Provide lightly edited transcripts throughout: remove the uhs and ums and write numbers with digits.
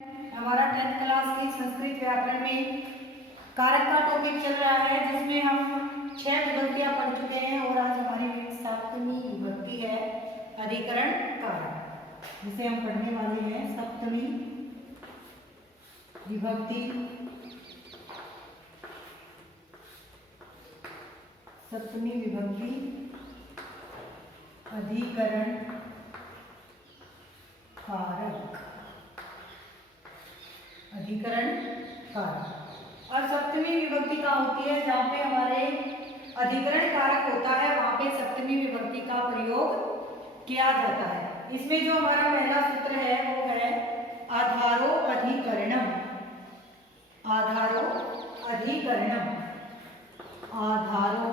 हमारा 10th class की संस्कृत व्याकरण में कारक का टॉपिक चल रहा है, जिसमें हम 6 विभक्तियां पढ़ चुके हैं और आज हमारी 7वीं विभक्ति है अधिकरण कारक, जिसे हम पढ़ने वाले हैं। 7वीं विभक्ति, 7वीं विभक्ति अधिकरण कारक। अधिकरण कारक और 7वीं विभक्ति कहाँ होती है? जहाँ पे हमारे अधिकरण कारक होता है वहां पे 7वीं विभक्ति का प्रयोग किया जाता है। इसमें जो हमारा पहला सूत्र है वो है आधारो अधिकरणम। आधारो अधिकरणम, आधारो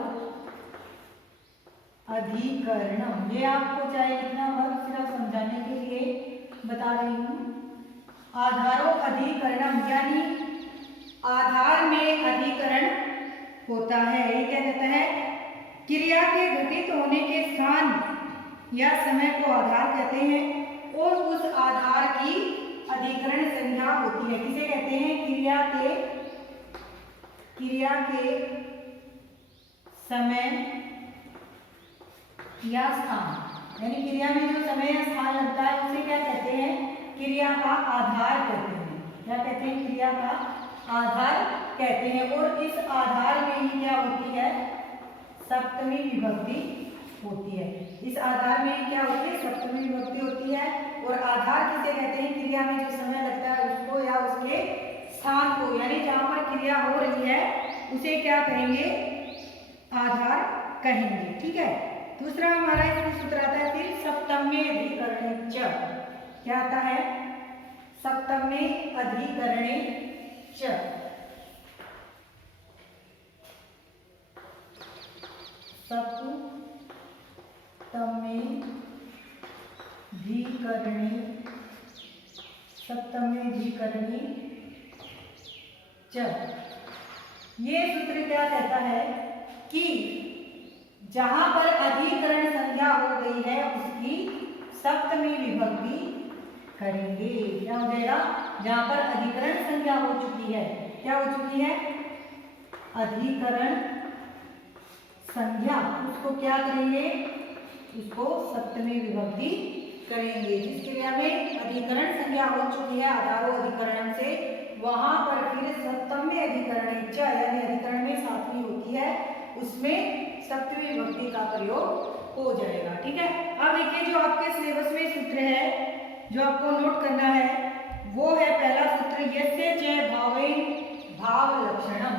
अधिकरणम। ये आपको चाहे कितना वर्ग सिर्फ समझाने के लिए बता रही हूँ। आधारो अधिकरणम यानी आधार में अधिकरण होता है। ये क्या कहता है? क्रिया के घटित होने के स्थान या समय को आधार कहते हैं और उस आधार की अधिकरण संज्ञा होती है। किसे कहते हैं? क्रिया के समय या स्थान, यानी क्रिया में जो समय या स्थान लगता है उसे क्या कहते हैं? क्रिया का आधार कहते हैं। क्या कहते हैं? क्रिया का आधार कहते हैं। और इस आधार में ही क्या होती है? 7वीं विभक्ति होती है। इस आधार में ही क्या होती है? 7वीं विभक्ति होती है। और आधार किसे कहते हैं? क्रिया में जो समय लगता है उसको या उसके स्थान को, यानी जहां पर क्रिया हो रही है उसे क्या कहेंगे? आधार कहेंगे। ठीक है। दूसरा हमारा इसमें सूत्र आता है फिर सप्तम्ये अधिकरणे च। क्या आता है? सप्तम्ये अधिकरणे च। सप्तम्ये अधिकरणे, सप्तम्ये अधिकरणे च। ये सूत्र क्या कहता है कि जहां पर अधिकरण संज्ञा हो गई है उसकी 7वीं विभक्ति करेंगे। क्या हो जाएगा? जहां पर अधिकरण संज्ञा हो चुकी है, क्या हो चुकी है? अधिकरण संज्ञा, उसको क्या करेंगे? उसको 7वीं विभक्ति करेंगे। जिस क्रिया में अधिकरण संज्ञा हो चुकी है आधारो अधिकरण से, वहां पर फिर 7वें अधिकरण च, यानी अधिकरण में 7वीं होती है, उसमें 7वीं विभक्ति का प्रयोग हो जाएगा। ठीक है। अब देखिए जो आपके सिलेबस में सूत्र है जो आपको नोट करना है वो है पहला सूत्र यस्य च भावे भाव लक्षणम।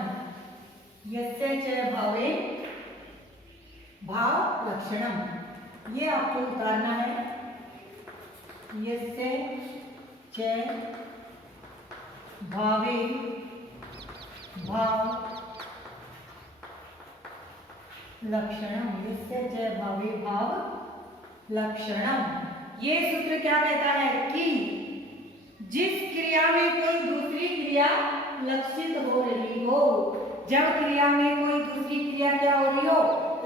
यस्य च भावे भाव लक्षणम, ये आपको उतारना है। यस्य च भावे भाव लक्षणम, यस्य च भावे भाव लक्षणम। ये सूत्र क्या कहता है कि जिस क्रिया में कोई दूसरी क्रिया लक्षित हो रही हो, जब क्रिया में कोई दूसरी क्रिया क्या हो रही हो?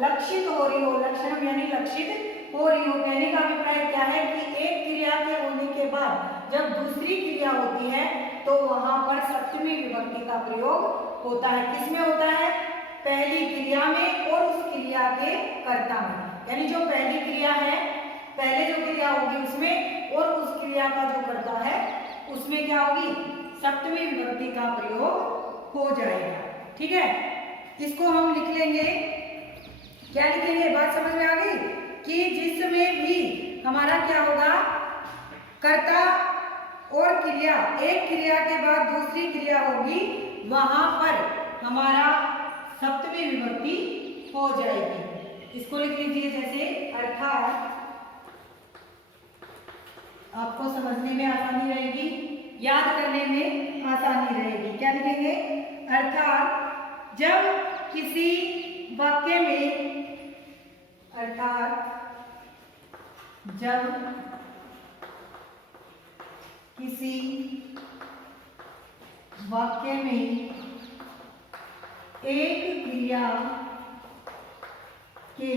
लक्षित हो रही हो। लक्षणम यानी लक्षित हो रही हो। कहने का अभिप्राय क्या है कि एक क्रिया के होने के बाद जब दूसरी क्रिया होती है तो वहां पर 7वीं विभक्ति का प्रयोग होता है। किसमें होता है? पहली क्रिया में और उस क्रिया के कर्ता में, यानी जो पहली क्रिया है, पहले जो क्रिया होगी उसमें और उस क्रिया का जो कर्ता है उसमें क्या होगी? 7वीं विभक्ति का प्रयोग हो जाएगा। ठीक है। इसको हम लिख लेंगे। क्या लिखेंगे? बात समझ में आ गई कि जिसमें भी हमारा क्या होगा? कर्ता और क्रिया, एक क्रिया के बाद दूसरी क्रिया होगी, वहां पर हमारा 7वीं विभक्ति हो जाएगी। इसको लिख लीजिए जैसे, अर्थात आपको समझने में आसानी रहेगी, याद करने में आसानी रहेगी। क्या लिखेंगे? अर्थात जब किसी वाक्य में, अर्थात जब किसी वाक्य में एक क्रिया के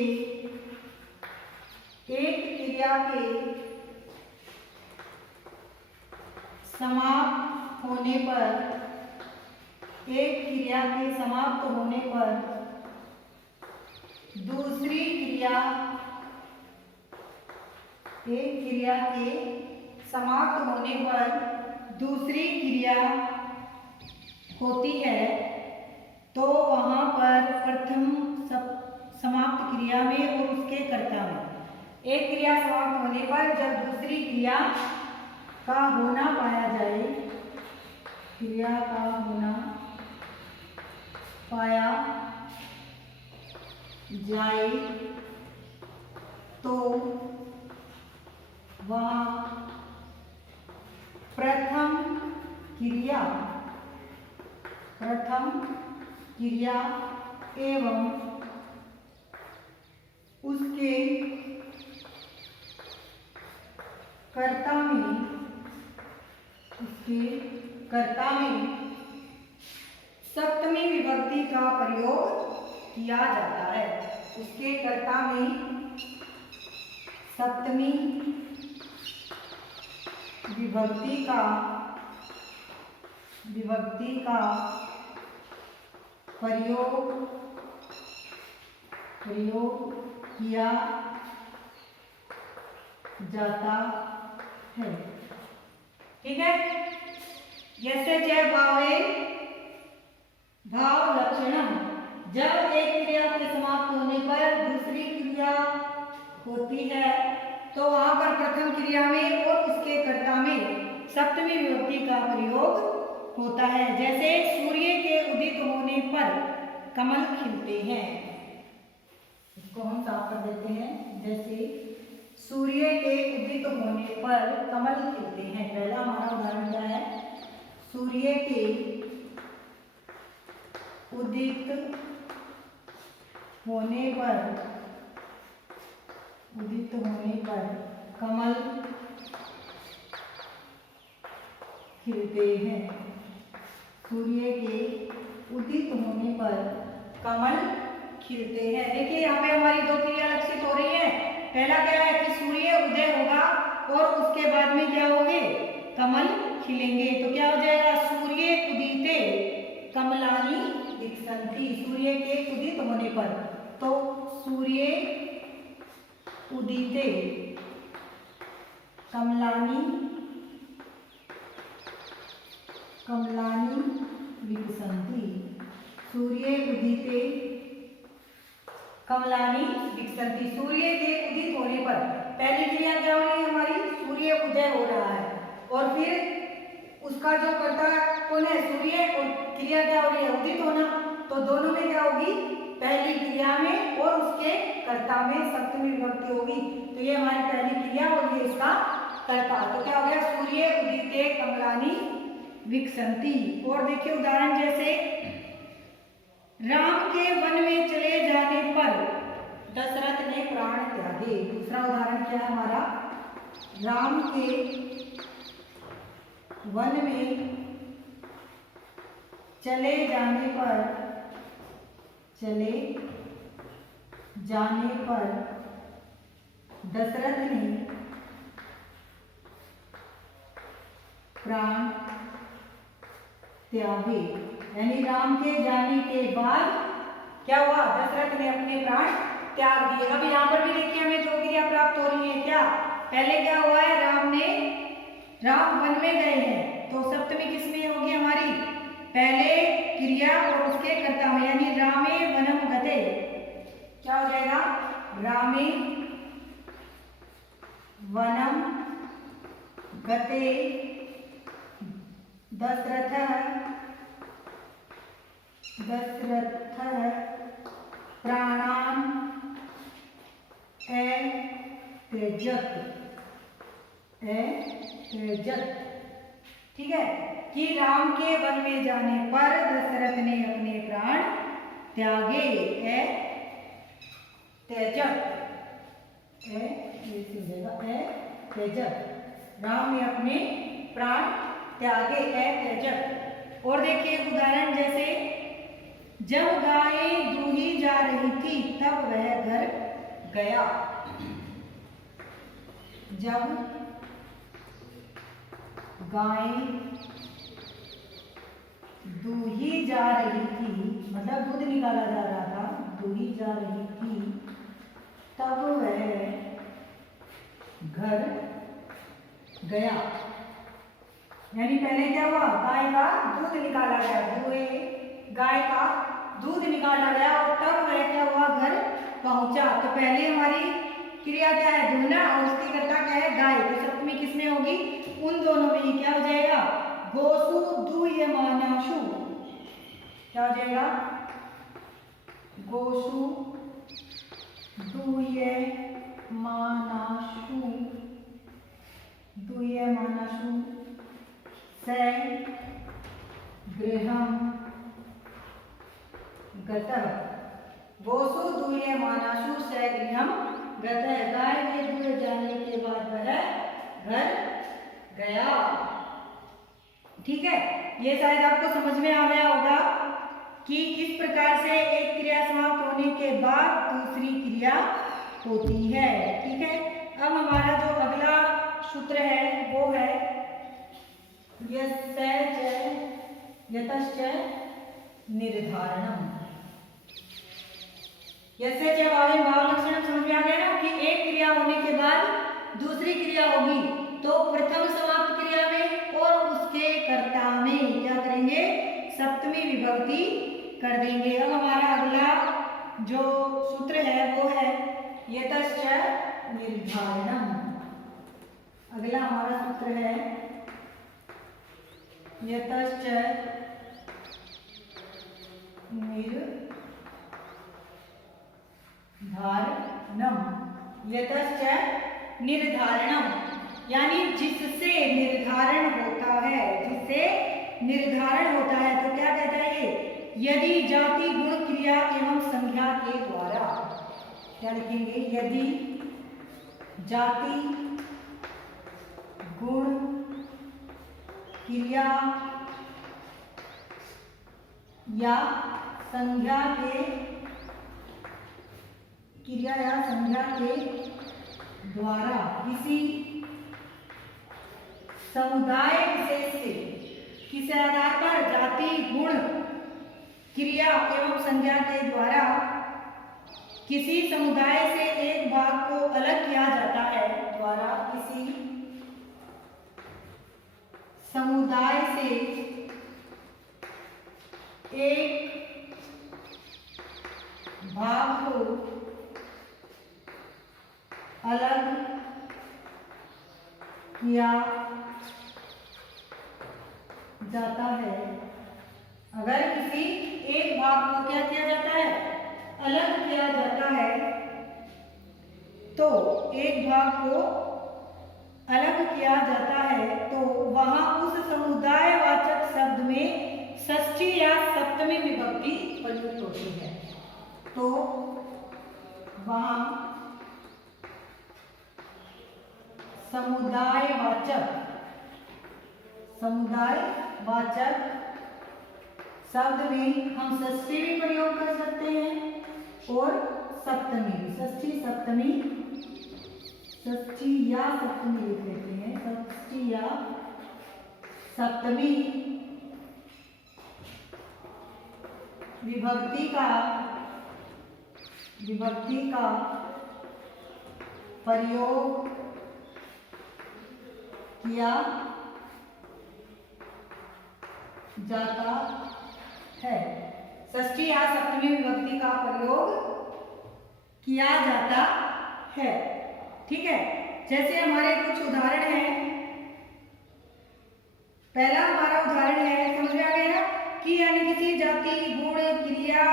समाप्त होने पर, एक क्रिया के समाप्त होने पर दूसरी क्रिया, एक क्रिया के समाप्त होने पर दूसरी क्रिया होती है तो वहां पर प्रथम समाप्त क्रिया में और उसके कर्ता में, एक क्रिया समाप्त होने पर जब दूसरी क्रिया का होना पाया जाए, क्रिया का होना पाया जाए तो वह प्रथम क्रिया एवं उसके कर्ता में सप्तमी विभक्ति का प्रयोग किया जाता है। उसके कर्ता में सप्तमी विभक्ति का प्रयोग किया जाता है। ठीक है, जैसे जय भावे भाव लक्षणम, जब एक क्रिया के समाप्त होने पर दूसरी क्रिया होती है तो वहां पर प्रथम क्रिया में और उसके कर्ता में सप्तमी विभक्ति का प्रयोग होता है। जैसे सूर्य के उदित होने पर कमल खिलते हैं, इसको हम साफ कर देते हैं। जैसे सूर्य के उदित होने पर कमल खिलते हैं, पहला हमारा उदाहरण क्या है, सूर्य के उदित होने पर कमल खिलते हैं। सूर्य के उदित होने पर कमल खिलते हैं। देखिए यहाँ पे हमारी दो क्रिया लक्षित हो रही है। पहला क्या है कि सूर्य उदय होगा और उसके बाद में क्या होंगे, कमल खिलेंगे। तो क्या हो जाएगा, सूर्य उदिते कमलानी विकसंति। सूर्य के उदित होने पर, तो सूर्य उदिते कमलानी विकसंति। सूर्य उदिते कमलानी विकसंति। सूर्य के उदित होने पर पहली क्रिया क्या हो रही है हमारी, सूर्य उदय हो रहा है और फिर उसका जो कर्ता कौन है, सूर्य, और क्रिया क्या हो रही है, उदित होना। तो दोनों में क्या होगी, पहली क्रिया में और उसके कर्ता में सप्तमी विभक्ति होगी। तो ये हमारी पहली क्रिया और ये इसका कर्ता। तो क्या हो गया, सूर्य उदिते कमलानी विकसंति। और देखिए उदाहरण, जैसे राम के वन में चले जाने पर दशरथ ने प्राण त्यागे। दूसरा उदाहरण क्या है हमारा, राम के वन में चले जाने पर दशरथ ने प्राण त्यागे। यानी राम के जाने के बाद क्या हुआ, दशरथ ने अपने प्राण त्याग दिए। अब यहाँ पर भी देखिए हमें दो क्रिया प्राप्त हो रही है। क्या, पहले क्या हुआ है, राम वन में गए हैं, तो सप्तमी किसमें होगी हमारी, पहले क्रिया और उसके कर्ता में, यानी रामे वनम गते। क्या हो जाएगा, रामे वनम गते दशरथ प्राणान त्यजत। ठीक है, कि राम के वन में जाने पर दशरथ ने अपने प्राण त्यागे। त्यजत, राम ने अपने प्राण त्यागे, त्यजत। और देखिए उदाहरण, जैसे जब गाय दूही जा रही थी तब वह घर गया। जब गाय दूही जा रही थी, मतलब दूध निकाला जा रहा था, दूही जा रही थी, तब वह घर गया। यानी पहले क्या हुआ, गाय का दूध निकाला गया, गाय का दूध निकाला गया और तब वह क्या हुआ, घर पहुंचा। तो पहले हमारी क्रिया क्या है, दूहना, और उसकी कर्ता क्या है, गाय। तो सप्तमी किसमें होगी, उन दोनों में ही। क्या हो जाएगा, गोसु दूयमानाशु, क्या हो जाएगा, गोसु दूयमानाशु से गृहम गतः। गोसु दूयमानाशु से गृहम गतः। गाय के दूध जाने के बाद वह घर गया। ठीक है, ये शायद आपको समझ में आ गया होगा कि किस प्रकार से एक क्रिया समाप्त होने के बाद दूसरी क्रिया होती है। ठीक है, अब हमारा जो अगला सूत्र है वो है यतश्च निर्धारणम। यस्य च भाव लक्षण समझ में आ गया ना कि एक क्रिया होने के बाद दूसरी क्रिया होगी, तो प्रथम समाप्त क्रिया में और उसके कर्ता में क्या करेंगे, सप्तमी विभक्ति कर देंगे। अब हमारा अगला जो सूत्र है वो है यतश्च निर्धारणम। अगला हमारा सूत्र है यतश्च निर्धारणम। यतश्च निर्धारणम यानी जिससे निर्धारण होता है, जिससे निर्धारण होता है। तो क्या कहता है ये, यदि जाति गुण क्रिया एवं संज्ञा के द्वारा, क्या लिखेंगे, यदि जाति गुण क्रिया या संज्ञा के द्वारा किसी समुदाय विशेष से, किस आधार पर, जाति गुण क्रिया एवं संज्ञा के द्वारा किसी समुदाय से एक भाग को अलग किया जाता है, द्वारा किसी समुदाय से एक भाग को अलग किया जाता है। अगर किसी एक भाग को क्या किया जाता है, अलग किया जाता है, तो एक भाग को अलग किया जाता है तो वहां उस समुदायवाचक शब्द में षष्ठी या सप्तमी विभक्ति प्रयुक्त होती है। तो वहां समुदायवाचक शब्द में हम षष्ठी भी प्रयोग कर सकते हैं और सप्तमी भी। षष्ठी या सप्तमी लिख लेते हैं, षष्ठी या सप्तमी विभक्ति का प्रयोग किया जाता है। षष्ठी या सप्तमी विभक्ति का प्रयोग किया जाता है। ठीक है, जैसे हमारे कुछ उदाहरण हैं। पहला हमारा उदाहरण है, समझ में आ गया ना, कि यानी किसी जाति गुण क्रिया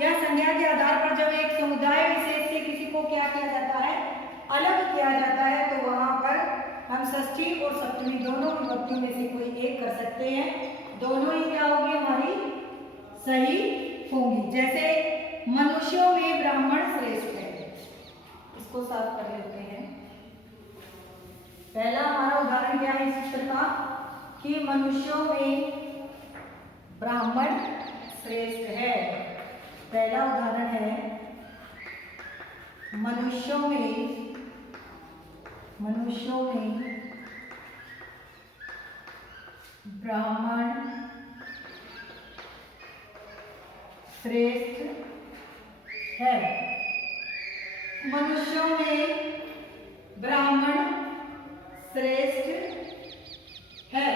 या संज्ञा के आधार पर जब एक समुदाय विशेष से किसी को क्या किया जाता है, अलग किया जाता है, तो वहां पर हम षष्ठी और सप्तमी दोनों विभक्तियों में से कोई एक कर सकते हैं। दोनों ही क्या होगी, हमारी सही होंगी। जैसे मनुष्यों में ब्राह्मण श्रेष्ठ है, इसको साफ कर लेते हैं। पहला हमारा उदाहरण क्या है इस सूत्र का, कि मनुष्यों में ब्राह्मण श्रेष्ठ है। पहला उदाहरण है मनुष्यों में ब्राह्मण श्रेष्ठ है। मनुष्यों में ब्राह्मण श्रेष्ठ है।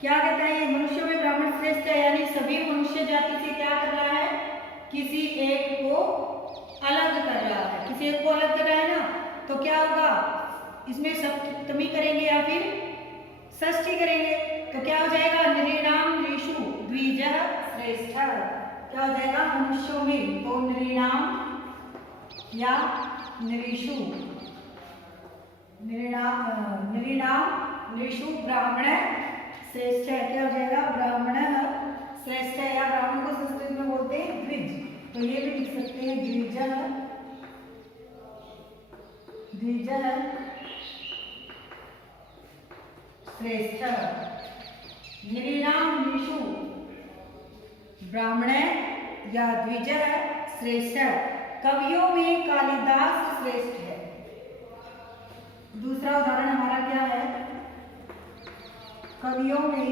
क्या कहता है ये? मनुष्यों में ब्राह्मण श्रेष्ठ है, यानी सभी मनुष्य जाति से क्या कर रहा है? किसी एक को अलग कर रहा है। किसी एक को अलग कर रहा है ना, तो क्या होगा? इसमें सप्तमी करेंगे या फिर षष्ठी करेंगे, तो क्या हो जाएगा? नृणाम नृषु द्विजः श्रेष्ठः। क्या हो जाएगा? मनुष्यों में तो नृणाम या नृषु, नृणाम नृषु ब्राह्मण श्रेष्ठ है। क्या हो जाएगा? ब्राह्मण श्रेष्ठ है, या ब्राह्मण को संस्कृत में बोलते हैं द्विज, तो ये भी लिख सकते हैं द्विजः, द्विजः श्रेष्ठ। नृणाम नृषु ब्राह्मण या द्विजः श्रेष्ठ। कवियों में कालिदास श्रेष्ठ है। दूसरा उदाहरण हमारा क्या है? कवियों में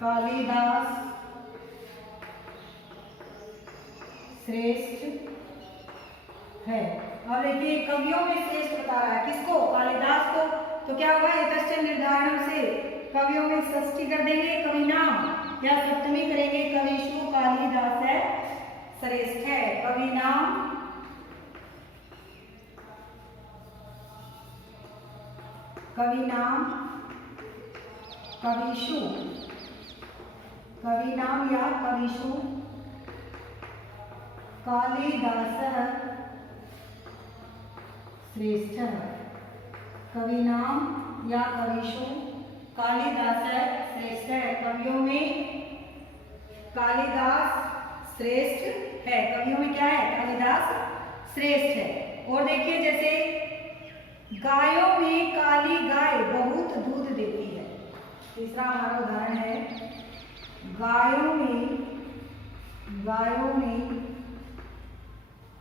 कालिदास श्रेष्ठ है। अब देखिए कवियों में श्रेष्ठ बता रहा है किसको? कालिदास को। तो क्या होगा? यतश्च निर्धारण से कवियों में षष्ठी कर देंगे, कवि नाम या सप्तमी करेंगे, कविषु कालिदास है श्रेष्ठ है। कवि नाम कविषु, कवि नाम या कविषु कालिदासः श्रेष्ठः। कवि नाम या कविषु कालिदासः श्रेष्ठ है। कवियों में कालिदास श्रेष्ठ है। कवियों में क्या है? कालिदास श्रेष्ठ है। और देखिए जैसे गायों में काली गाय बहुत दूध देती है। तीसरा हमारा उदाहरण है गायों में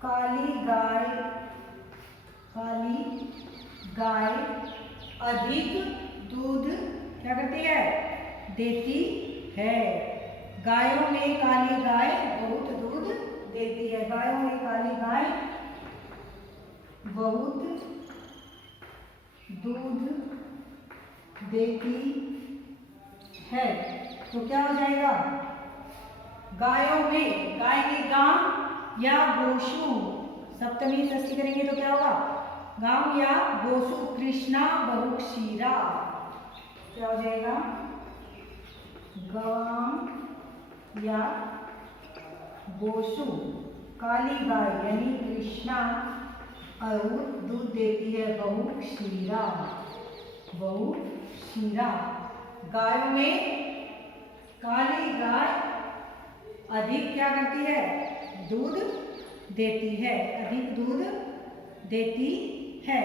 काली गाय अधिक दूध क्या करती है? देती है। गायों में काली गाय बहुत दूध देती है। गायों में काली गाय बहुत दूध देती है। तो क्या हो जाएगा? गायों में, गाय की गांव या गोशु, सप्तमी षष्ठी करेंगे तो क्या होगा? गांव या गोशु। कृष्णा बहुक्षीरा। क्या हो जाएगा? गांव या गोशु काली गाय यानी कृष्णा और दूध देती है बहुक्षीरा, बहुक्षीरा। गायों में काली गाय अधिक क्या करती है? दूध देती है, अधिक दूध देती है।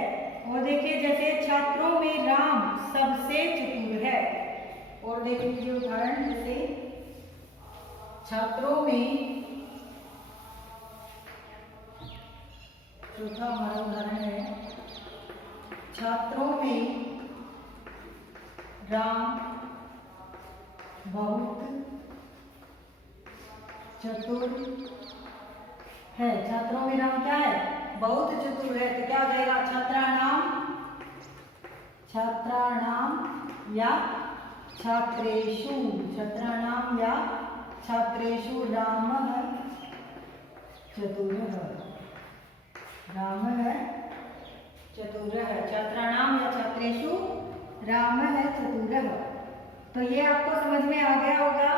और देखिए जैसे छात्रों में राम सबसे चतुर है। और देख लीजिए उदाहरण, जैसे छात्रों में, चौथा हमारा उदाहरण है छात्रों में राम बहुत चतुर है। छात्रों में राम क्या है? बहुत चतुर है। तो क्या हो जाएगा? छात्राणाम या छात्रेषु, छात्राणाम या छात्रेषु रामः चतुरः, रामः चतुरः। छात्राणाम या छात्रेषु रामः चतुरः। तो ये आपको समझ में आ गया होगा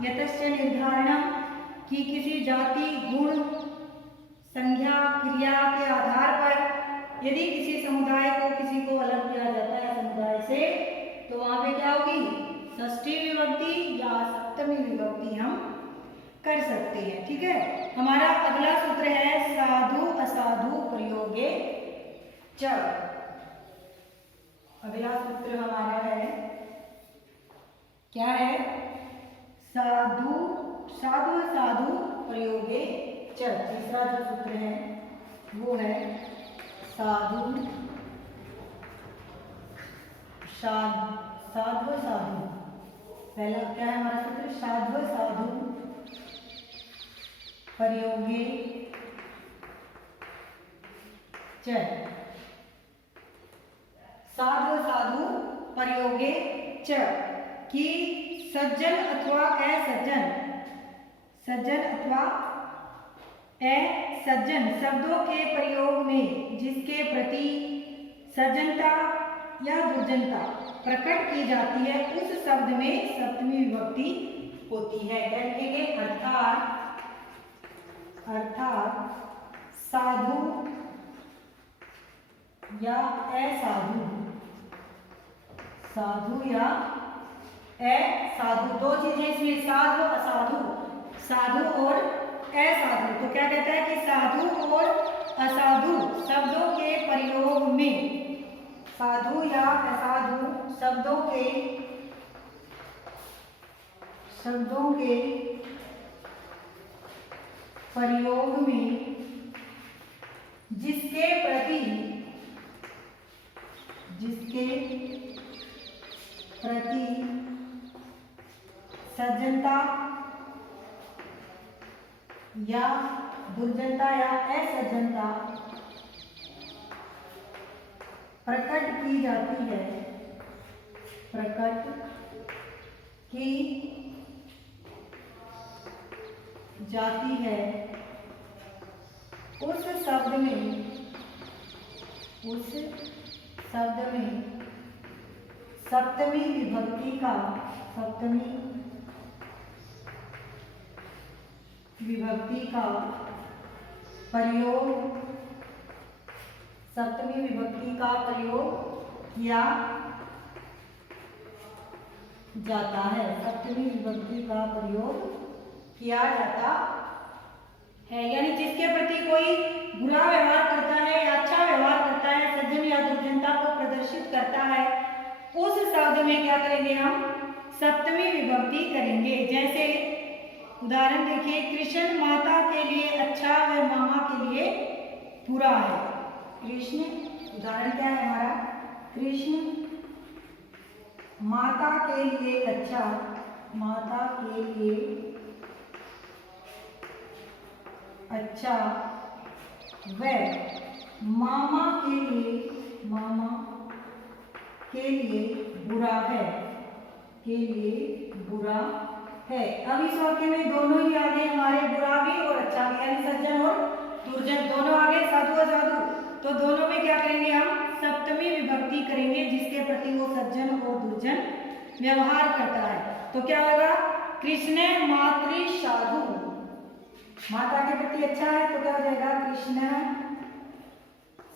यतश्च निर्धारणम, कि किसी जाति, गुण, संज्ञा, क्रिया के आधार पर यदि किसी समुदाय को, किसी को अलग किया जाता है समुदाय से, तो वहां पे क्या होगी? षष्ठी विभक्ति या सप्तमी विभक्ति हम कर सकते हैं। ठीक है। हमारा अगला सूत्र है साधु असाधु प्रयोगे च। अगला सूत्र हमारा है क्या है? साधु असाधु प्रयोगे च। तीसरा जो सूत्र है वो है साधु साध्व साधु, पहला क्या है हमारा सूत्र, साध्व साधु प्रयोगे च, साध्व साधु प्रयोगे च, कि सज्जन अथवा असज्जन, सज्जन अथवा असज्जन शब्दों के प्रयोग में जिसके प्रति सज्जनता या दुर्जनता प्रकट की जाती है उस शब्द में सप्तमी विभक्ति होती है। क्या लिखेंगे, अर्थात साधु या असाधु, साधु या असाधु, दो चीजें इसमें, साधु असाधु, साधु और असाधु। तो क्या कहता है कि साधु और असाधु शब्दों के प्रयोग में, साधु या असाधु शब्दों के प्रयोग में जिसके प्रति सज्जनता या दुर्जनता या असज्जनता प्रकट की जाती है, प्रकट की जाती है उस शब्द में सप्तमी विभक्ति का, सप्तमी विभक्ति का प्रयोग, सप्तमी विभक्ति का प्रयोग किया जाता है, सप्तमी विभक्ति का प्रयोग किया जाता है। यानी जिसके प्रति कोई बुरा व्यवहार करता है या अच्छा व्यवहार करता है, सज्जन या दुर्जनता को प्रदर्शित करता है, उस शब्द में क्या करेंगे, हम सप्तमी विभक्ति करेंगे। जैसे उदाहरण देखिए, कृष्ण माता के लिए अच्छा है, मामा के लिए बुरा है। कृष्ण, उदाहरण क्या है हमारा, कृष्ण माता के लिए अच्छा, माता के लिए अच्छा, वह मामा के लिए बुरा है, के लिए बुरा है। अब इस वाक्य में दोनों ही आगे हमारे, बुरा भी और अच्छा भी, यानी सज्जन और दुर्जन दोनों आगे, साधु असाधु, तो दोनों में क्या करेंगे, हम सप्तमी विभक्ति करेंगे जिसके प्रति वो सज्जन और दुर्जन व्यवहार करता है। तो क्या होगा, कृष्ण मातृ साधु, माता के प्रति अच्छा है तो क्या हो जाएगा, कृष्ण,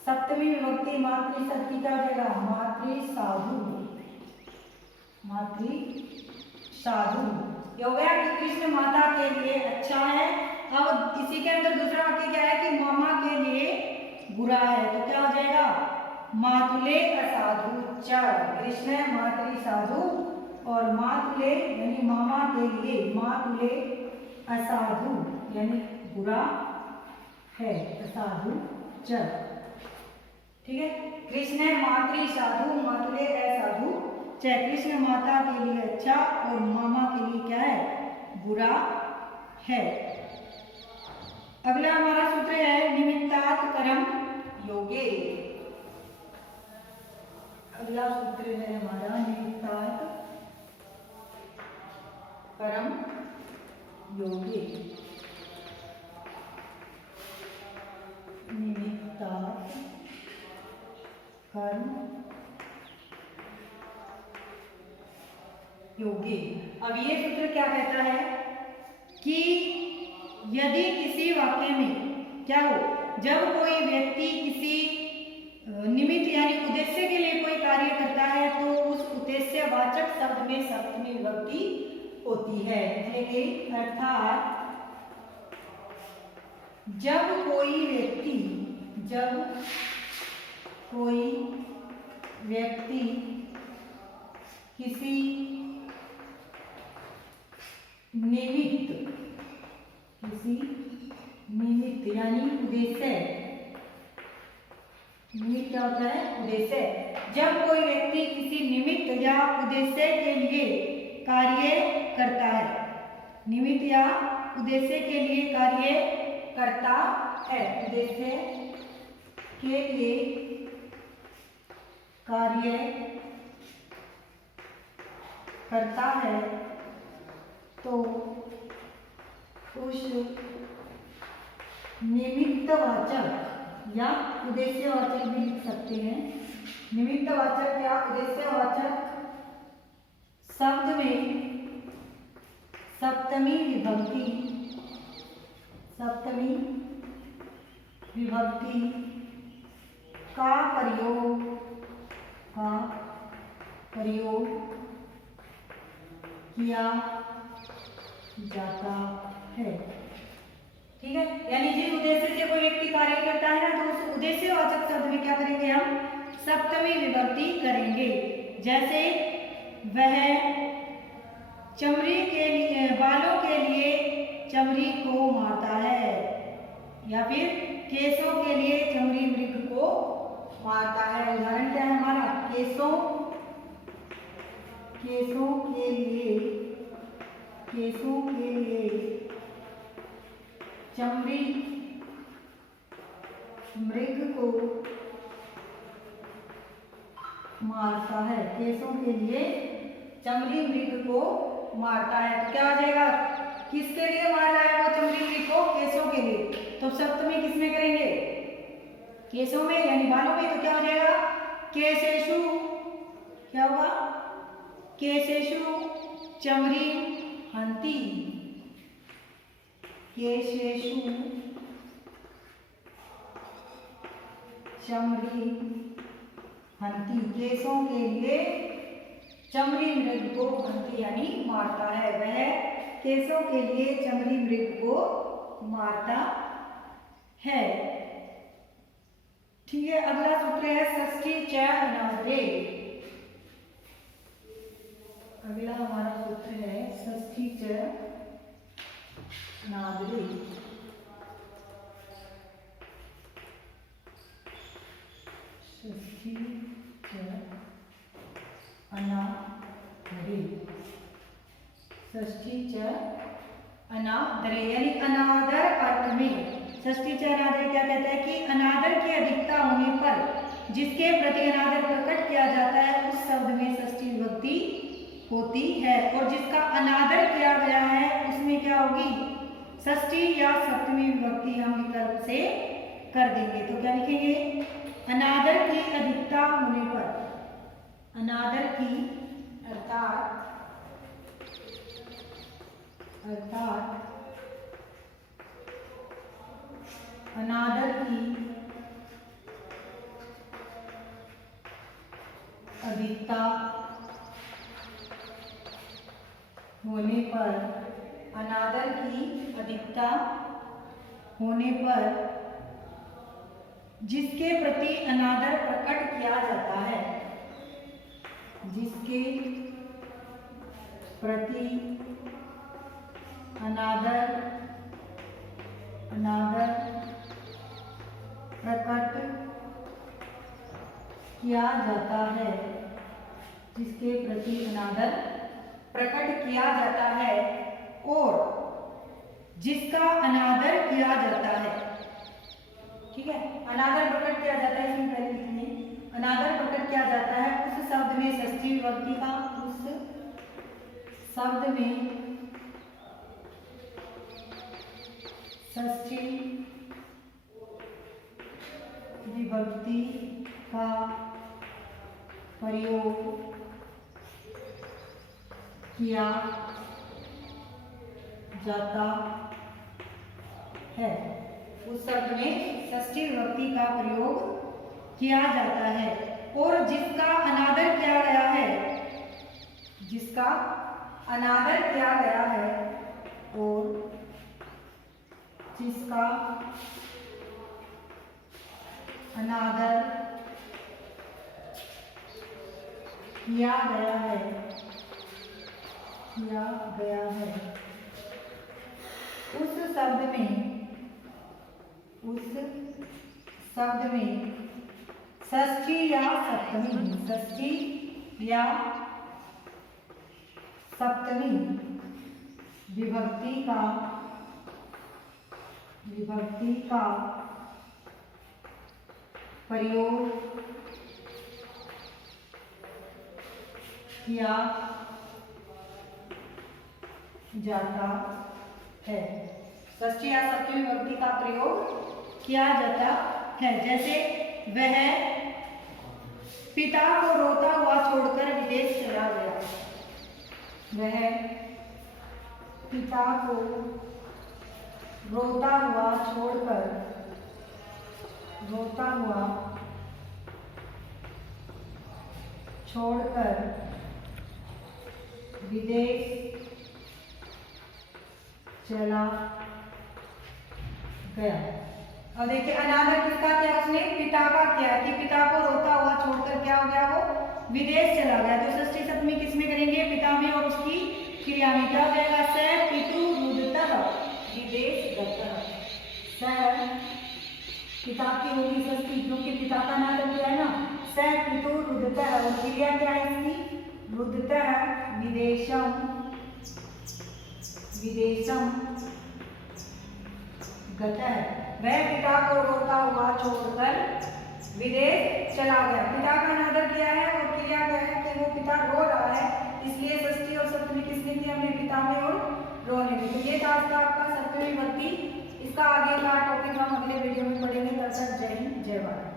सप्तमी विभक्ति मातृ शब्द की क्या हो जाएगा, मातृ साधु, मातृ साधु। ये हो गया कि कृष्ण माता के लिए अच्छा है। अब इसी के अंदर दूसरा वाक्य क्या है कि मामा के लिए बुरा है, तो क्या हो जाएगा, मातुले असाधु च, कृष्ण मातृ साधु और मातुले यानी मामा के लिए, मातुले असाधु यानी बुरा है, असाधु च, ठीक है। कृष्ण मातृ साधु मातुले असाधु च, कृष्ण माता के लिए अच्छा और मामा के लिए क्या है, बुरा है। अगला हमारा सूत्र है निमित्तात् कर्म योगे। अगला सूत्र है हमारा निमित्तात् कर्म योगे, निमित्तात् कर्म योगे। अब ये सूत्र क्या कहता है कि यदि किसी वाक्य में क्या हो, जब कोई व्यक्ति किसी निमित्त यानी उद्देश्य के लिए कोई कार्य करता है तो उस उद्देश्यवाचक शब्द में सप्तमी विभक्ति होती है। लेकिन अर्थात जब कोई व्यक्ति किसी निमित्त यानी उद्देश्य, निमित्त क्या होता है, उद्देश्य, जब कोई व्यक्ति किसी निमित्त या उद्देश्य के लिए कार्य करता है, निमित्त या उद्देश्य के लिए कार्य करता है, उद्देश्य के लिए कार्य करता है तो उस निमित्तवाचक या उद्देश्यवाचक भी लिख सकते हैं। निमित्तवाचक या उद्देश्यवाचक शब्द में सप्तमी विभक्ति का प्रयोग किया जाता है। ठीक है, यानी जिस उद्देश्य से कोई व्यक्ति कार्य करता है ना, तो उस उद्देश्यवाचक शब्द में क्या करेंगे हम? सप्तमी विभक्ति करेंगे। जैसे वह चमड़ी के लिए, बालों के लिए चमड़ी को मारता है, या फिर केसों के लिए चमड़ी मृग को मारता है। उदाहरण क्या है हमारा? केसों के लिए चमड़ी मृग को मारता है, केसों के लिए चमड़ी मृग को मारता है। तो क्या आ जाएगा? किसके लिए मार रहा है वो चमड़ी मृग को? केसों के लिए। तो सप्तमी किसमें करेंगे? केसों में, यानी बालों में। तो क्या हो जाएगा? केसेषु। क्या होगा? केसेषु चमड़ी हंती, केसेषु चमड़ी हंती, केसों के लिए चमड़ी मृग को हंती यानी मारता है। वह केसों के लिए चमड़ी मृग को मारता है। ठीक है, अगला सूत्र है षष्ठी च अनादरे। अगला हमारा सूत्र है षष्ठी च अनादरे। षष्ठी च अनादरे, षष्ठी च अनादरे यानी अनादर अर्थ में। षष्ठी च अनादरे क्या कहता है कि अनादर की अधिकता होने पर जिसके प्रति अनादर प्रकट किया जाता है उस शब्द में षष्ठी विभक्ति होती है, और जिसका अनादर किया गया है उसमें क्या होगी? षष्ठी या सप्तमी विभक्ति हम विकल्प से कर देंगे। तो क्या लिखेंगे? अनादर की अधिकता होने पर, अनादर की अर्थात अनादर की अधिकता होने पर, अनादर की अधिकता होने पर जिसके प्रति अनादर प्रकट किया जाता है, जिसके प्रति अनादर प्रकट किया जाता है, जिसके प्रति अनादर प्रकट किया जाता है और जिसका अनादर किया जाता है। ठीक है, अनादर प्रकट किया जाता है, इसमें पहले लिखने अनादर प्रकट किया जाता है उस शब्द में षष्ठी विभक्ति का, उस शब्द में षष्ठी विभक्ति का प्रयोग किया जाता है, उस शब्द में षष्ठी विभक्ति का प्रयोग किया जाता है और जिसका अनादर किया गया है, जिसका अनादर किया गया है और जिसका अनादर किया गया है उस शब्द में षष्ठी या सप्तमी, षष्ठी या सप्तमी विभक्ति का प्रयोग किया जाता है। षष्ठी या सप्तमी विभक्ति का प्रयोग किया जाता है। जैसे वह पिता को रोता हुआ छोड़कर विदेश चला गया। वह पिता को रोता हुआ छोड़कर विदेश चला गया। और देखिए अनादर किसका किया उसने, पिता का किया कि पिता को रोता हुआ छोड़कर क्या हो गया, वो विदेश चला गया। तो षष्ठी सप्तमी किसमें करेंगे, पिता में और उसकी क्रिया में। क्या हो जाएगा, स पितु रुदतः विदेश गतः। स पिता की होगी षष्ठी क्योंकि पिता का नाम किया है ना। स पितु रुदतः और क्रिया क्या है इसकी, रुदतः विदेशम गतः। वह पिता को रोता हुआ छोड़कर विदेश चला गया। पिता का अनादर किया है और क्रिया क्या है कि वो पिता रो रहा है, इसलिए षष्ठी और सप्तमी किसने किया, हमने पिता में और रोने में। तो ये था आज का आपका सप्तमी विभक्ति। इसका आगे का टॉपिक हम अगले वीडियो में पढ़ेंगे। तब तक जय हिंद जय भारत।